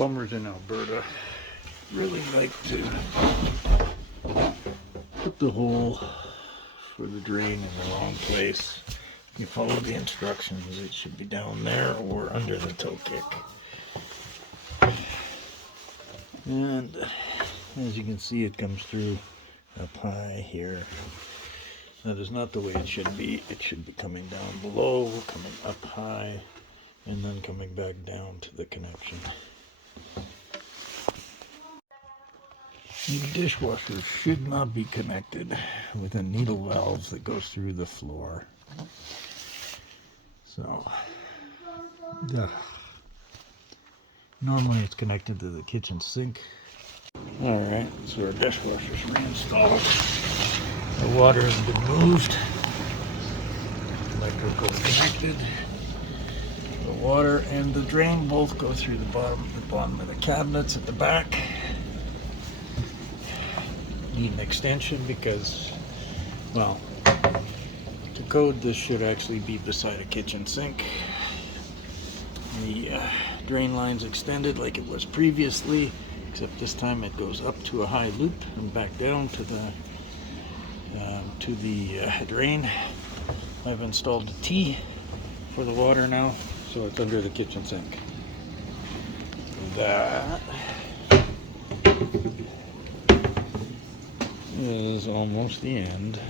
Plumbers in Alberta really like to put the hole for the drain in the wrong place. If you follow the instructions, it should be down there or under the toe kick. And as you can see, it comes through up high here. That is not the way it should be. It should be coming down below, coming up high, and then coming back down to the connection. The dishwasher should not be connected with a needle valve that goes through the floor. So, normally it's connected to the kitchen sink. Alright, so our dishwasher's reinstalled. The water has been moved. Electrical connected. The water and the drain both go through the bottom of the cabinets at the back. Need an extension because, well, to code this should actually be beside a kitchen sink. The drain line's extended like it was previously, except this time it goes up to a high loop and back down to the drain. I've installed a T for the water now, so it's under the kitchen sink. That is almost the end.